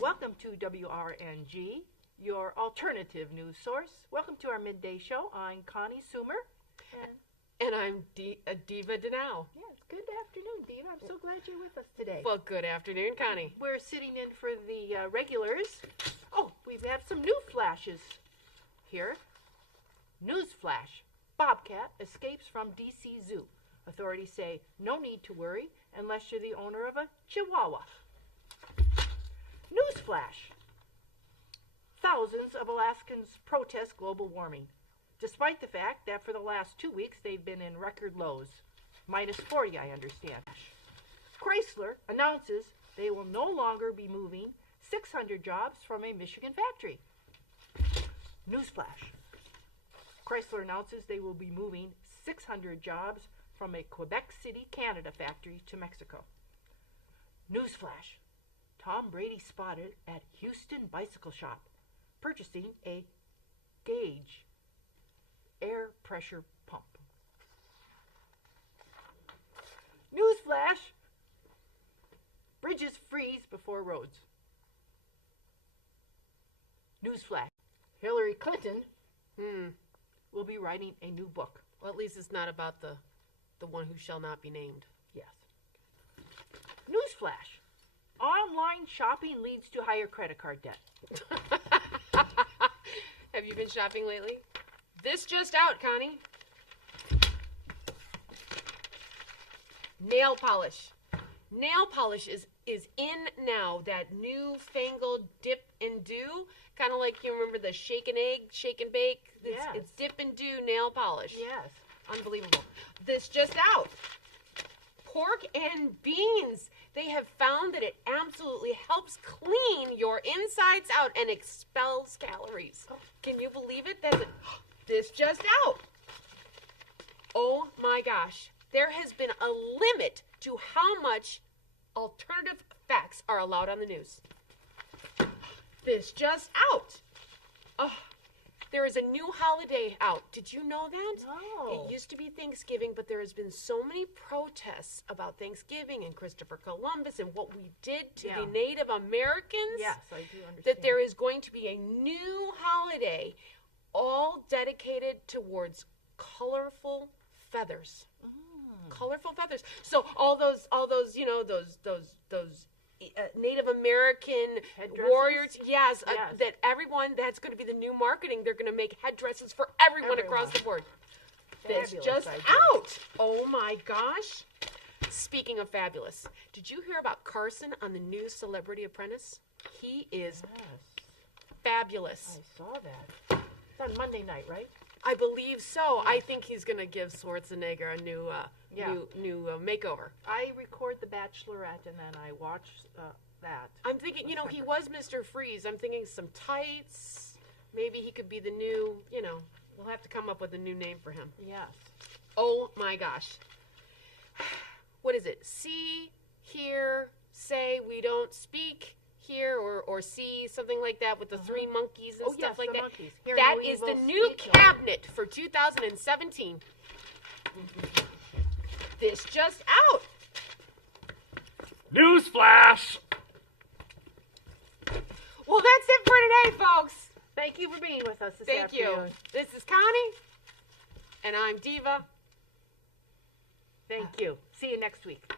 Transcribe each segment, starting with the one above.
Welcome to WRNG, your alternative news source. Welcome to our midday show. I'm Connie Sumer. And I'm Diva Denau. Yes, good afternoon, Diva. I'm so glad you're with us today. Well, good afternoon, Connie. We're sitting in for the regulars. Oh, we have some new flashes here. News flash. Bobcat escapes from D.C. Zoo. Authorities say no need to worry unless you're the owner of a Chihuahua. Newsflash. Thousands of Alaskans protest global warming, despite the fact that for the last 2 weeks they've been in record lows. Minus 40, I understand. Chrysler announces they will no longer be moving 600 jobs from a Michigan factory. Newsflash. Chrysler announces they will be moving 600 jobs from a Quebec City, Canada factory to Mexico. Newsflash. Tom Brady spotted at Houston bicycle shop purchasing a Gauge air pressure pump. Newsflash. Bridges freeze before roads. Newsflash. Hillary Clinton will be writing a new book. Well, at least it's not about the one who shall not be named. Yes. Newsflash. Online shopping leads to higher credit card debt. Have you been shopping lately? This just out, Connie. Nail polish. Nail polish is in now. That newfangled dip and do. Kind of like, you remember the shake and egg, shake and bake? Yes. It's dip and do nail polish. Yes. Unbelievable. This just out. Pork and beans. They have found that it absolutely helps clean your insides out and expels calories. Can you believe it? This just out. Oh my gosh. There has been a limit to how much alternative facts are allowed on the news. This just out. Oh, there is a new holiday out. Did you know that? No. It used to be Thanksgiving, but there has been so many protests about Thanksgiving and Christopher Columbus and what we did to the Native Americans. Yes, I do understand. That there is going to be a new holiday all dedicated towards colorful feathers. Colorful feathers. So all those, those Native American warriors, yes. That everyone, that's going to be the new marketing. They're going to make headdresses for everyone across the board. This just out. Oh my gosh. Speaking of fabulous, did you hear about Carson on the new Celebrity Apprentice? He is fabulous. I saw that. It's on Monday night, right? I believe so. I think he's going to give Schwarzenegger a new makeover. I record The Bachelorette and then I watch that. I'm thinking, he was Mr. Freeze. I'm thinking some tights. Maybe he could be the new, we'll have to come up with a new name for him. Yes. Oh my gosh. What is it? See, hear, say, we don't speak, hear, or see, something like that with the three monkeys and stuff like that. Monkeys. Hear That no is evil, the new speak cabinet for 2017. This just out. Newsflash! Well, that's it for today, folks. Thank you for being with us this Thank afternoon. you. This is Connie, and I'm Diva. Thank you. See you next week.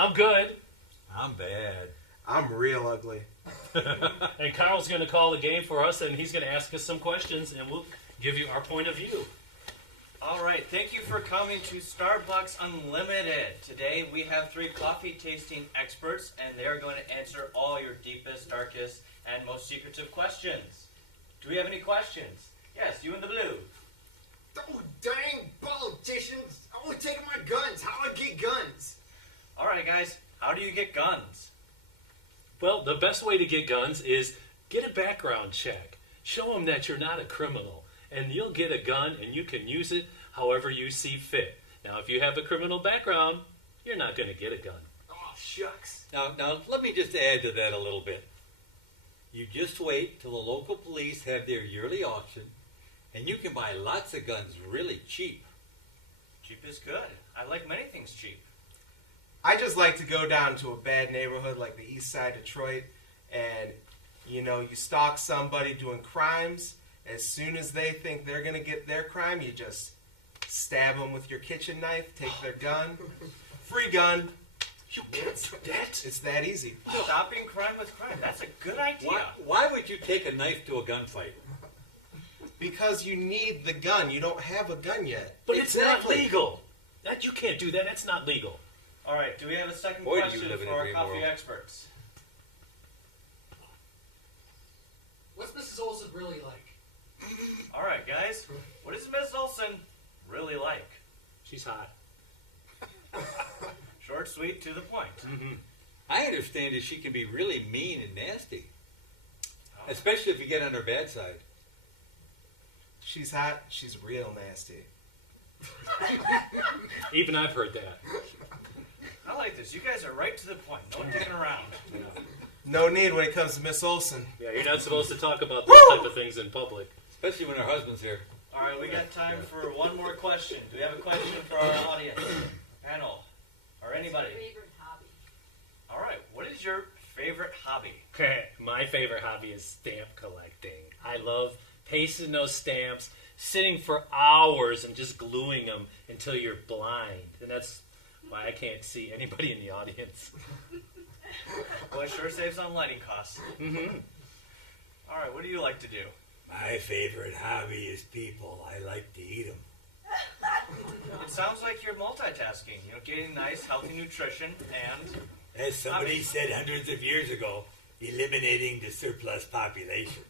I'm good. I'm bad. I'm real ugly. And Carl's going to call the game for us, and he's going to ask us some questions, and we'll give you our point of view. All right, thank you for coming to Starbucks Unlimited. Today we have 3 coffee tasting experts, and they are going to answer all your deepest, darkest, and most secretive questions. Do we have any questions? Yes, you in the blue. Oh, dang politicians! Always taking my guns. How do I get guns? All right, guys, how do you get guns? Well, the best way to get guns is get a background check. Show them that you're not a criminal, and you'll get a gun, and you can use it however you see fit. Now, if you have a criminal background, you're not going to get a gun. Oh, shucks. Now, let me just add to that a little bit. You just wait till the local police have their yearly auction, and you can buy lots of guns really cheap. Cheap is good. I like many things cheap. I just like to go down to a bad neighborhood like the East Side Detroit, and you stalk somebody doing crimes. As soon as they think they're gonna get their crime, you just stab them with your kitchen knife, take their gun, free gun. You can't do that. It's that easy. Stopping crime with crime. That's a good idea. Why would you take a knife to a gunfight? Because you need the gun. You don't have a gun yet. But it's not Exactly. legal. You can't do that. That's not legal. All right, do we have a second Boy, do you question live in for a our dream coffee world. experts? What's Mrs. Olson really like? All right, guys, what is Miss Olson really like? She's hot. Short, sweet, to the point. I understand that she can be really mean and nasty, especially if you get on her bad side. She's hot. She's real nasty. Even I've heard that. I like this. You guys are right to the point. No dicking around. No need when it comes to Miss Olson. Yeah, you're not supposed to talk about those type of things in public. Especially when her husband's here. All right, we got time for one more question. Do we have a question for our audience, panel, or anybody? Favorite hobby? All right, what is your favorite hobby? My favorite hobby is stamp collecting. I love pasting those stamps, sitting for hours and just gluing them until you're blind. And that's why I can't see anybody in the audience. Well, it sure saves on lighting costs. All right, what do you like to do? My favorite hobby is people. I like to eat them. It sounds like you're multitasking. Getting nice, healthy nutrition and... As somebody said hundreds of years ago, eliminating the surplus population.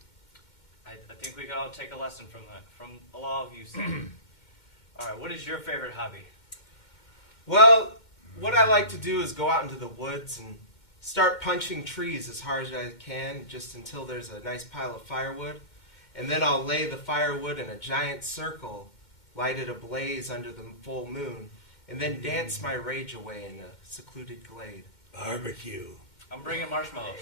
I think we can all take a lesson from that, from all of you. All right, what is your favorite hobby? Well, what I like to do is go out into the woods and start punching trees as hard as I can, just until there's a nice pile of firewood. And then I'll lay the firewood in a giant circle, light it ablaze under the full moon, and then dance my rage away in a secluded glade. Barbecue. I'm bringing marshmallows.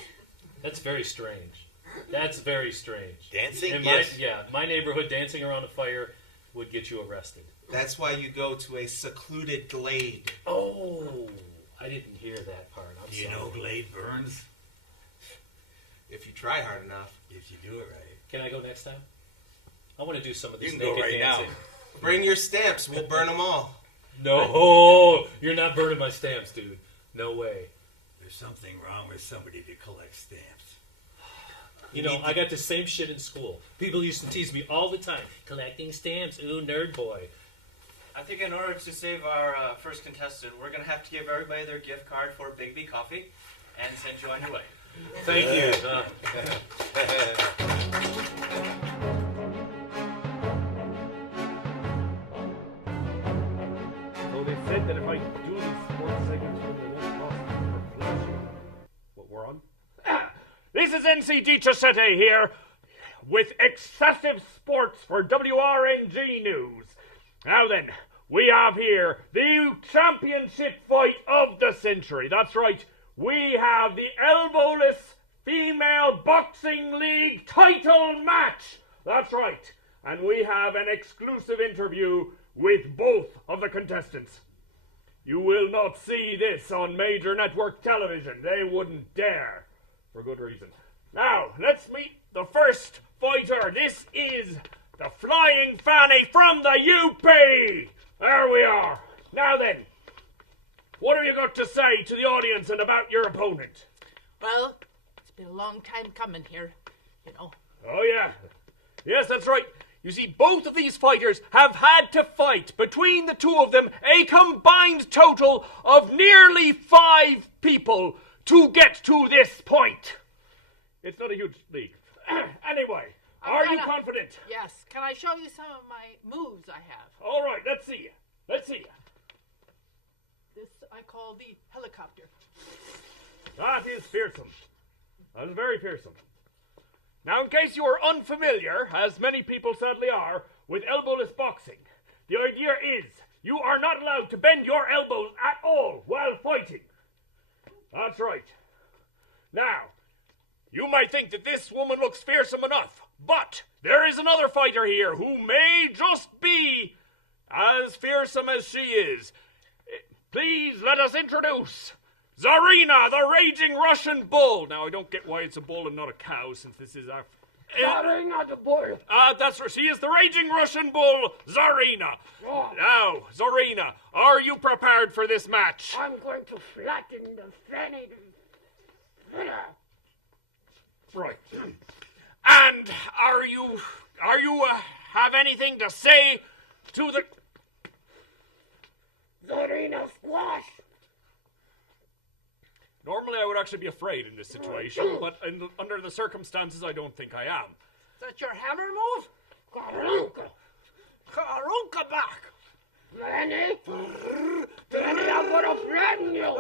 That's very strange. That's very strange. Dancing? In Yes. my neighborhood, dancing around a fire would get you arrested. That's why you go to a secluded glade. Oh, I didn't hear that part. I'm Do you sorry. know Glade burns? If you try hard enough. If you do it right. Can I go next time? I want to do some of this You can go naked right dancing. now. Bring your stamps. We'll burn them all. No, you're not burning my stamps, dude. No way. There's something wrong with somebody that collects stamps. I got the same shit in school. People used to tease me all the time. Collecting stamps, ooh, nerd boy. I think in order to save our first contestant, we're going to have to give everybody their gift card for Big B Coffee and send you on your way. Thank you. So they said that if I do these sports segments when they won't cost for flashing what we're on. This is NCD Chasete here with excessive sports for WRNG News. Now then, we have here the championship fight of the century. That's right, we have the Elbowless Female Boxing League title match. That's right, and we have an exclusive interview with both of the contestants. You will not see this on major network television. They wouldn't dare, for good reason. Now, let's meet the first fighter. This is the Flying Fanny from the UP. There we are. Now then, what have you got to say to the audience and about your opponent? Well, it's been a long time coming here, Oh, yeah. Yes, that's right. You see, both of these fighters have had to fight, between the two of them, a combined total of nearly 5 people to get to this point. It's not a huge league. Anyway, are you confident? Yes. Can I show you some of my moves I have? All right, let's see you. Let's see you. This I call the helicopter. That is fearsome. That is very fearsome. Now, in case you are unfamiliar, as many people sadly are, with elbowless boxing, the idea is you are not allowed to bend your elbows at all while fighting. That's right. Now, you might think that this woman looks fearsome enough, but there is another fighter here who may just be as fearsome as she is. Please let us introduce Tsarina, the raging Russian bull. Now, I don't get why it's a bull and not a cow, since this is our... Tsarina the bull. That's right. She is the raging Russian bull, Tsarina. Oh. Now, Tsarina, are you prepared for this match? I'm going to flatten the fanny. Right. And are you have anything to say to the... Tsarina squash. Normally, I would actually be afraid in this situation, but under the circumstances, I don't think I am. Is that your hammer move? Karunka. Karunka back. Fanny. Fanny, I'm gonna flatten you.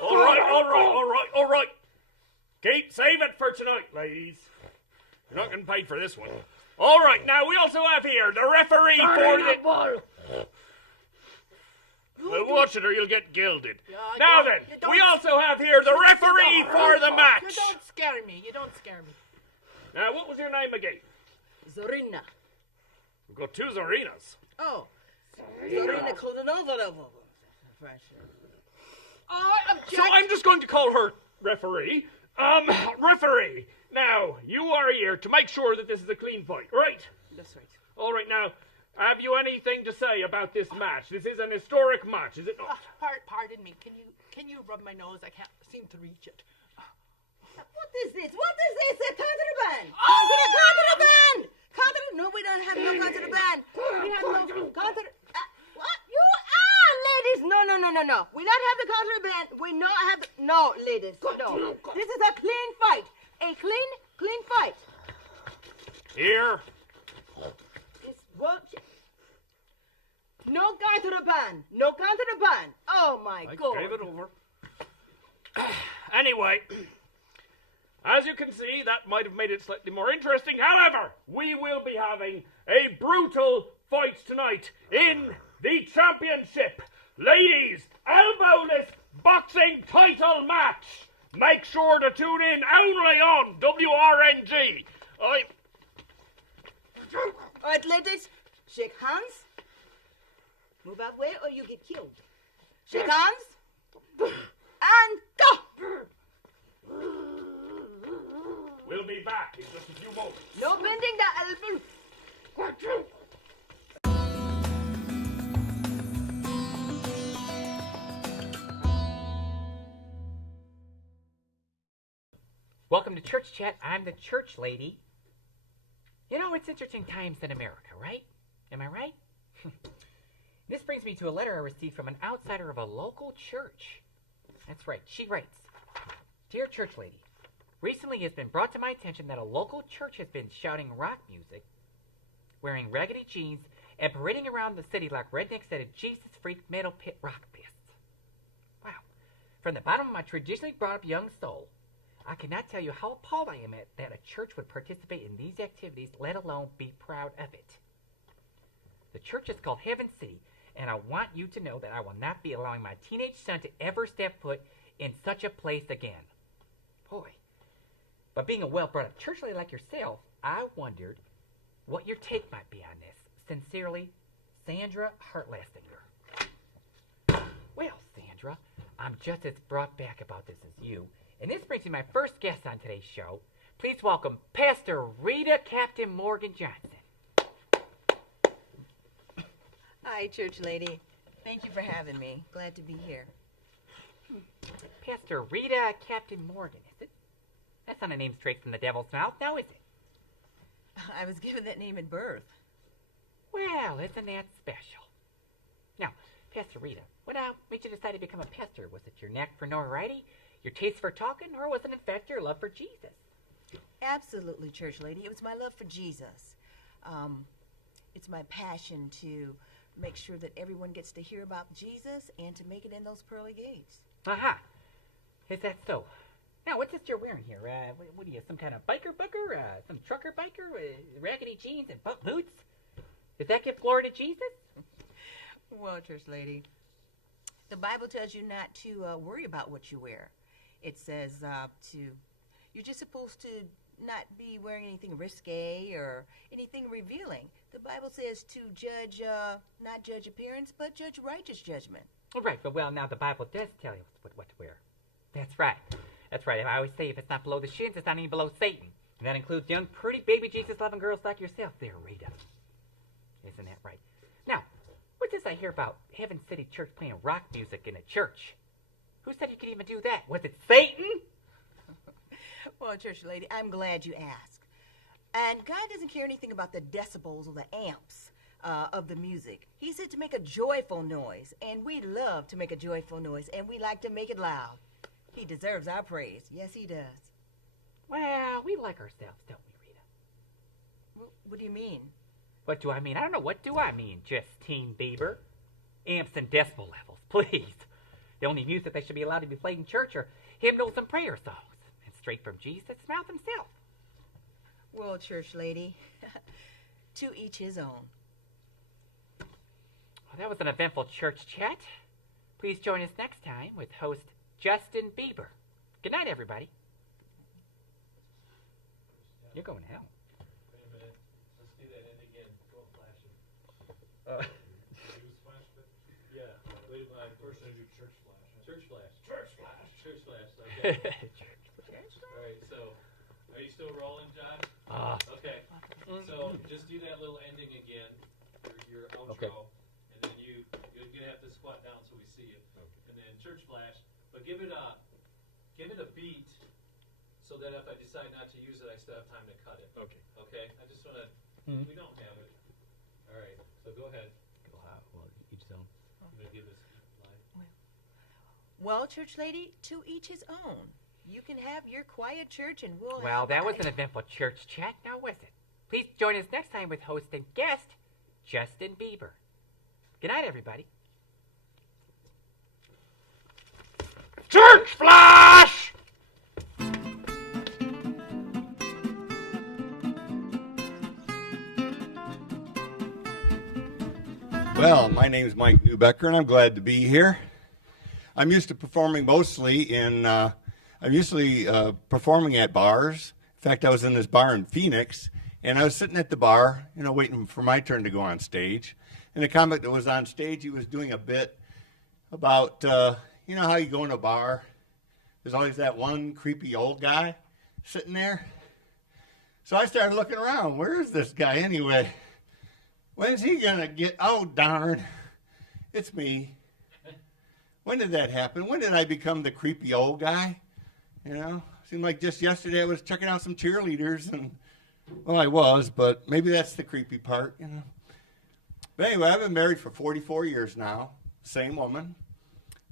All right. Save it for tonight, ladies. You're not getting paid for this one. All right, now we also have here the referee for the... bull. Well, watch it or you'll get gilded. Yeah, Now you then, don't- we also have here the referee for the You match. don't scare me. You don't scare me. Now, what was your name again? Zarina. We've got 2 Zarinas. Oh. Zarina Kodanova. I object. So I'm just going to call her referee. Referee. Now, you are here to make sure that this is a clean fight, right? That's right. All right, now, have you anything to say about this match? This is an historic match, is it not? Pardon me. Can you rub my nose? I can't seem to reach it. What is this? What is this? A contraband! Contraband! No, we don't have no contraband. We have no contraband. What? You ladies! No. We don't have the contraband. We not have. No, ladies. No. This is a clean fight. A clean fight. Here. This what? No contraband. No contraband. Oh my God. I gave it over. Anyway, as you can see, that might have made it slightly more interesting. However, we will be having a brutal fight tonight in the championship. Ladies, elbowless boxing title match. Make sure to tune in only on WRNG. All right, ladies, shake hands. Move out way or you get killed. Shake hands. And go. We'll be back in just a few moments. No bending the elbow. Welcome to Church Chat. I'm the church lady. You know, it's interesting times in America, right? Am I right? This brings me to a letter I received from an outsider of a local church. That's right. She writes, Dear church lady, recently it has been brought to my attention that a local church has been shouting rock music, wearing raggedy jeans, and parading around the city like rednecks at a Jesus freak metal pit rock fest. Wow. From the bottom of my traditionally brought up young soul, I cannot tell you how appalled I am at that a church would participate in these activities, let alone be proud of it. The church is called Heaven City, and I want you to know that I will not be allowing my teenage son to ever step foot in such a place again. Boy. But being a well-brought-up church lady like yourself, I wondered what your take might be on this. Sincerely, Sandra Hartlastinger. Well, Sandra, I'm just as brought back about this as you. And this brings me my first guest on today's show. Please welcome Pastor Rita Captain Morgan Johnson. Hi, church lady. Thank you for having me. Glad to be here. Pastor Rita Captain Morgan, is it? That's not a name straight from the devil's mouth, now is it? I was given that name at birth. Well, isn't that special? Now, Pastor Rita, what made you decide to become a pastor? Was it your knack for notoriety, your taste for talking, or was it in fact your love for Jesus? Absolutely, church lady. It was my love for Jesus. It's my passion to make sure that everyone gets to hear about Jesus and to make it in those pearly gates. Aha. Is that so? Now, what's this you're wearing here? What are you, some kind of biker booker? Some trucker biker? Raggedy jeans and bump boots? Does that give glory to Jesus? Well, church lady, the Bible tells you not to worry about what you wear. It says you're just supposed to not be wearing anything risque or anything revealing. The Bible says to judge, not judge appearance, but judge righteous judgment. All right, but well, now the Bible does tell you what to wear. That's right. That's right. I always say if it's not below the shins, it's not even below Satan. And that includes young, pretty, baby Jesus-loving girls like yourself there, Rita. Isn't that right? Now, what's this I hear about Heaven City Church playing rock music in a church? Who said you could even do that? Was it Satan? Well, church lady, I'm glad you asked. And God doesn't care anything about the decibels or the amps of the music. He said to make a joyful noise, and we love to make a joyful noise, and we like to make it loud. He deserves our praise. Yes, he does. Well, we like ourselves, don't we, Rita? What do you mean? What do I mean? I don't know. What do I mean, Justine Bieber? Amps and decibel levels, please. The only music that should be allowed to be played in church are hymnals and prayer songs. And straight from Jesus' mouth himself. Well, church lady, to each his own. Well, that was an eventful church chat. Please join us next time with host Justin Bieber. Good night, everybody. You're going to hell. Wait a minute. Let's do that end again. Go flashing. Yeah. Wait a minute. First I do church flash. Church flash. Church flash. Church flash. Okay. All right. So, are you still rolling, John? Okay. So just do that little ending again for your outro, Okay. and then you're gonna have to squat down so we see it, and then church flash. But give it a beat, so that if I decide not to use it, I still have time to cut it. Okay. Okay. I just wanna. We don't have it. All right. So go ahead. Well, each zone. I'm gonna give this live. Well, church lady, to each his own. You can have your quiet church and we'll Well, have that was an eventful church chat, now was it? Please join us next time with host and guest, Justin Bieber. Good night, everybody. Church flash! Well, my name is Mike Newbecker, and I'm glad to be here. I'm used to performing mostly performing at bars. In fact, I was in this bar in Phoenix, and I was sitting at the bar, waiting for my turn to go on stage. And the comic that was on stage, he was doing a bit about, how you go in a bar. There's always that one creepy old guy sitting there. So I started looking around. Where is this guy anyway? When's he going to get? Oh, darn. It's me. When did that happen? When did I become the creepy old guy? Seemed like just yesterday I was checking out some cheerleaders, and, well, I was, but maybe that's the creepy part, But anyway, I've been married for 44 years now, same woman.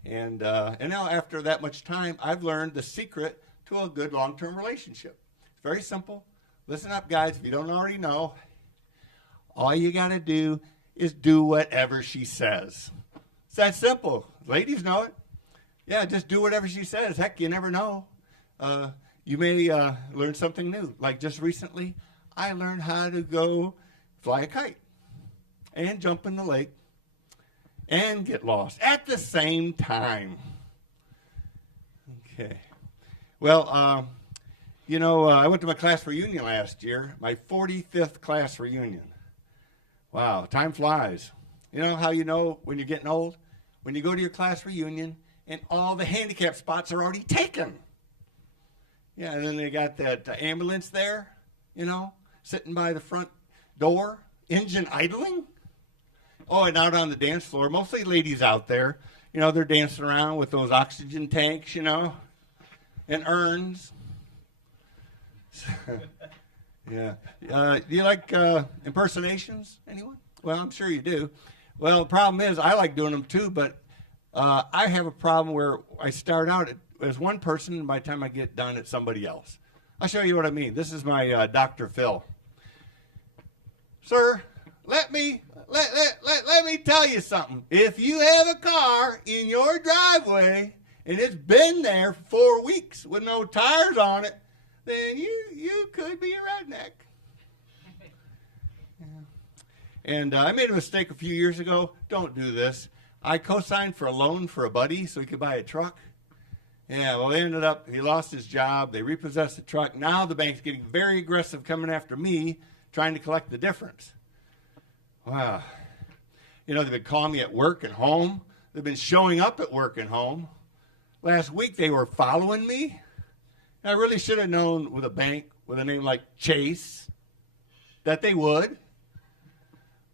And now after that much time, I've learned the secret to a good long-term relationship. It's very simple. Listen up, guys, if you don't already know. All you got to do is do whatever she says. It's that simple. Ladies know it. Yeah, just do whatever she says. Heck, you never know. You may learn something new. Like just recently, I learned how to go fly a kite and jump in the lake and get lost at the same time. Okay. Well, I went to my class reunion last year, my 45th class reunion. Wow, time flies. You know how you know when you're getting old? When you go to your class reunion and all the handicap spots are already taken. Yeah, and then they got that ambulance there, sitting by the front door, engine idling. Oh, and out on the dance floor, mostly ladies out there. They're dancing around with those oxygen tanks, and urns. Yeah. Do you like impersonations? Anyone? Well, I'm sure you do. Well, the problem is I like doing them too, but I have a problem where I start out as one person, and by the time I get done, it's somebody else. I'll show you what I mean. This is my Dr. Phil. Sir, let me tell you something. If you have a car in your driveway and it's been there for 4 weeks with no tires on it, then you could be a redneck. Yeah. And I made a mistake a few years ago. Don't do this. I co-signed for a loan for a buddy so he could buy a truck. Yeah, well, he lost his job. They repossessed the truck. Now the bank's getting very aggressive coming after me, trying to collect the difference. Wow. You know, they've been calling me at work and home. They've been showing up at work and home. Last week they were following me. I really should have known with a bank with a name like Chase that they would.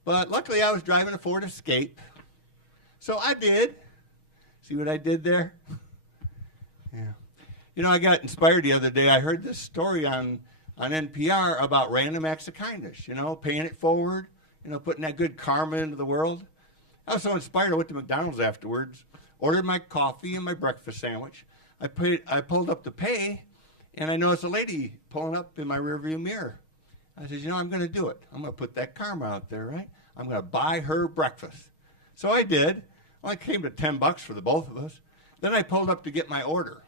But luckily I was driving a Ford Escape. So I did. See what I did there? Yeah. You know, I got inspired the other day. I heard this story on NPR about random acts of kindness, you know, paying it forward, you know, putting that good karma into the world. I was so inspired I went to McDonald's afterwards, ordered my coffee and my breakfast sandwich. I pulled up to pay, and I noticed a lady pulling up in my rearview mirror. I said, you know, I'm going to do it. I'm going to put that karma out there, right? I'm going to buy her breakfast. So I did. Well, it came to $10 for the both of us. Then I pulled up to get my order.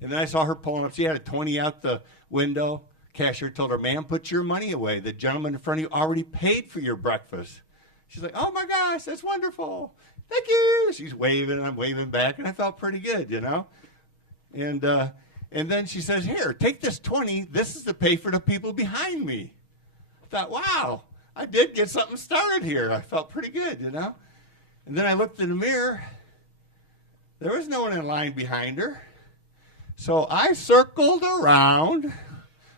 And then I saw her pulling up. She had a 20 out the window. Cashier told her, ma'am, put your money away. The gentleman in front of you already paid for your breakfast. She's like, oh my gosh, that's wonderful. Thank you. She's waving, and I'm waving back, and I felt pretty good, you know. And then she says, here, take this 20. This is to pay for the people behind me. I thought, wow, I did get something started here. I felt pretty good, you know. And then I looked in the mirror. There was no one in line behind her. So I circled around.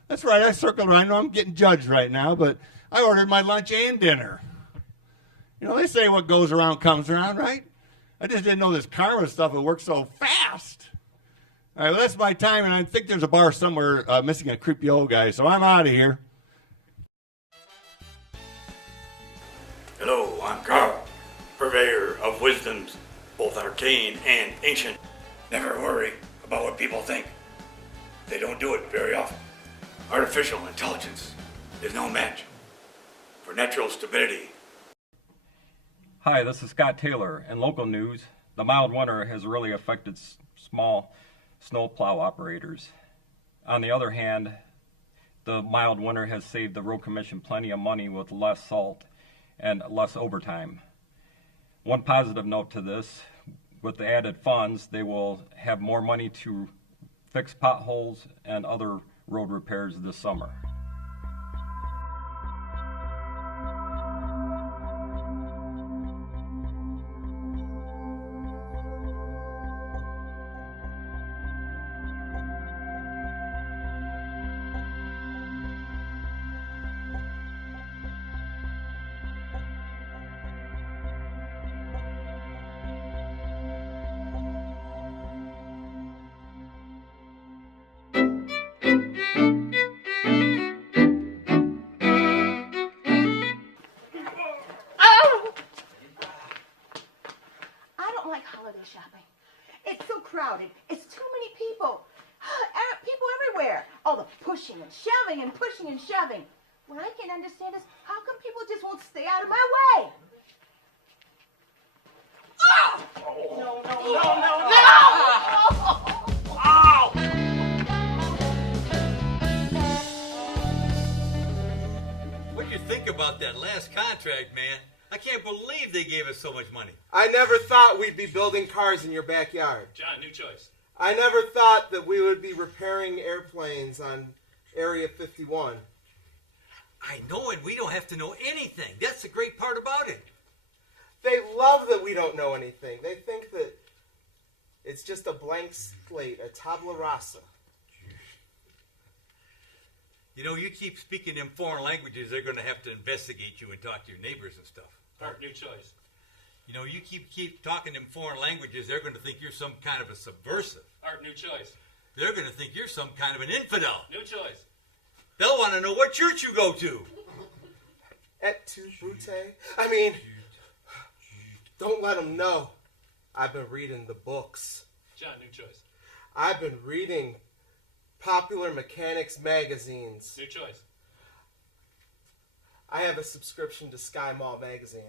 That's right, I circled around. I know I'm getting judged right now, but I ordered my lunch and dinner. You know, they say what goes around comes around, right? I just didn't know this karma stuff would work so fast. All right, well, that's my time, and I think there's a bar somewhere missing a creepy old guy, so I'm out of here. Hello, I'm Carl, purveyor of wisdoms, both arcane and ancient. Never worry about what people think. They don't do it very often. Artificial intelligence is no match for natural stupidity. Hi, this is Scott Taylor. In local news, the mild winter has really affected small snowplow operators. On the other hand, the mild winter has saved the road commission plenty of money with less salt and less overtime. One positive note to this, with the added funds, they will have more money to fix potholes and other road repairs this summer. Shopping. It's so crowded. It's too many people. People everywhere. All the pushing and shoving and pushing and shoving. What I can't understand is how come people just won't stay out of my way? Oh! No, no, no, no, no! Ow! What do you think about that last contract, man? I can't believe they gave us so much money. I never thought we'd be building cars in your backyard. John, new choice. I never thought that we would be repairing airplanes on Area 51. I know, and we don't have to know anything. That's the great part about it. They love that we don't know anything. They think that it's just a blank slate, a tabula rasa. You know, you keep speaking in foreign languages, they're going to have to investigate you and talk to your neighbors and stuff. Art, new choice. You know, you keep talking in foreign languages, they're going to think you're some kind of a subversive. Art, new choice. They're going to think you're some kind of an infidel. New choice. They'll want to know what church you go to. Et tu, Brute? I mean, don't let them know. I've been reading the books. John, new choice. I've been reading Popular Mechanics magazines. New choice. I have a subscription to Sky Mall magazine.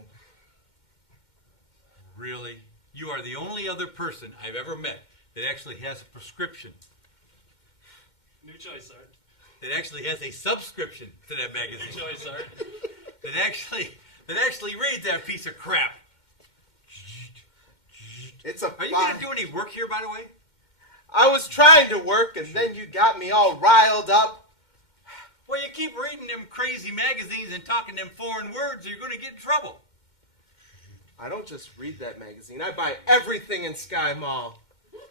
Really? You are the only other person I've ever met that actually has a prescription. New choice, sir. That actually has a subscription to that magazine. New choice, sir. that actually reads that piece of crap. Are you going to do any work here, by the way? I was trying to work, and then you got me all riled up. Well, you keep reading them crazy magazines and talking them foreign words, or you're going to get in trouble. I don't just read that magazine. I buy everything in Sky Mall.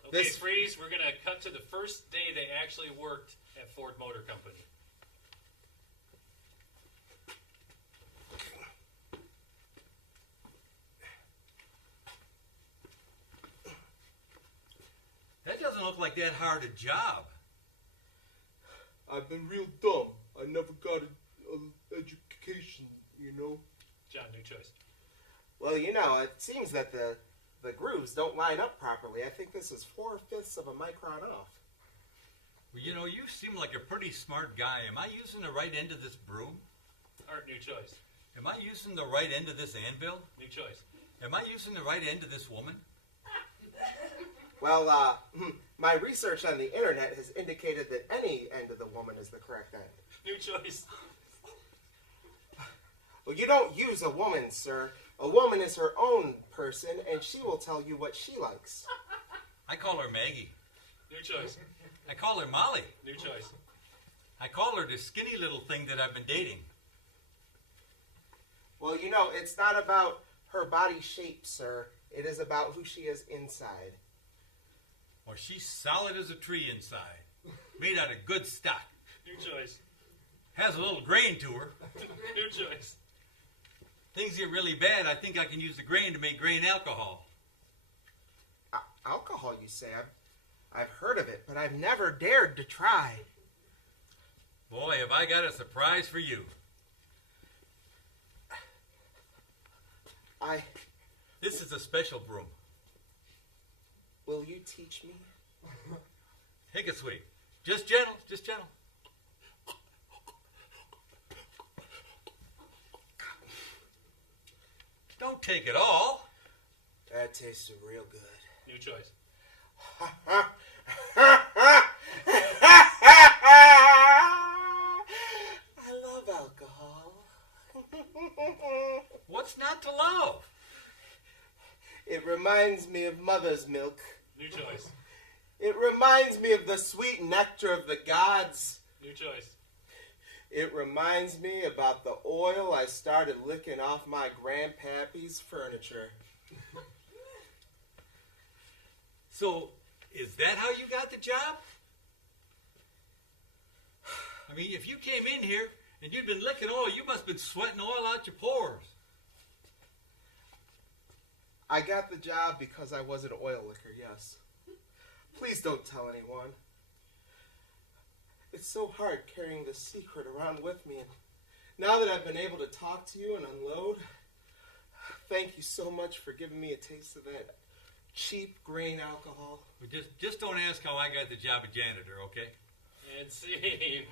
Okay, freeze. We're going to cut to the first day they actually worked at Ford Motor Company. That doesn't look like that hard a job. I've been real dumb. I never got an education, you know. John, new choice. Well, you know, it seems that the grooves don't line up properly. I think this is 4/5 of a micron off. Well, you know, you seem like a pretty smart guy. Am I using the right end of this broom? Art, new choice. Am I using the right end of this anvil? New choice. Am I using the right end of this woman? Well, my research on the internet has indicated that any end of the woman is the correct end. New choice. Well, you don't use a woman, sir. A woman is her own person, and she will tell you what she likes. I call her Maggie. New choice. I call her Molly. New choice. I call her the skinny little thing that I've been dating. Well, you know, it's not about her body shape, sir. It is about who she is inside. Well, she's solid as a tree inside. Made out of good stock. New choice. Has a little grain to her. New choice. Things get really bad, I think I can use the grain to make grain alcohol. Alcohol, you say? I've heard of it, but I've never dared to try. Boy, have I got a surprise for you. This is a special broom. Will you teach me? Take it, sweetie. Just gentle, just gentle. Don't take it all. That tasted real good. New choice. I love alcohol. What's not to love? It reminds me of mother's milk. New choice. It reminds me of the sweet nectar of the gods. New choice. It reminds me about the oil I started licking off my grandpappy's furniture. So, is that how you got the job? I mean, if you came in here and you'd been licking oil, you must have been sweating oil out your pores. I got the job because I was an oil licker, yes. Please don't tell anyone. It's so hard carrying this secret around with me. And now that I've been able to talk to you and unload, thank you so much for giving me a taste of that cheap grain alcohol. But just don't ask how I got the job of janitor, okay? And scene.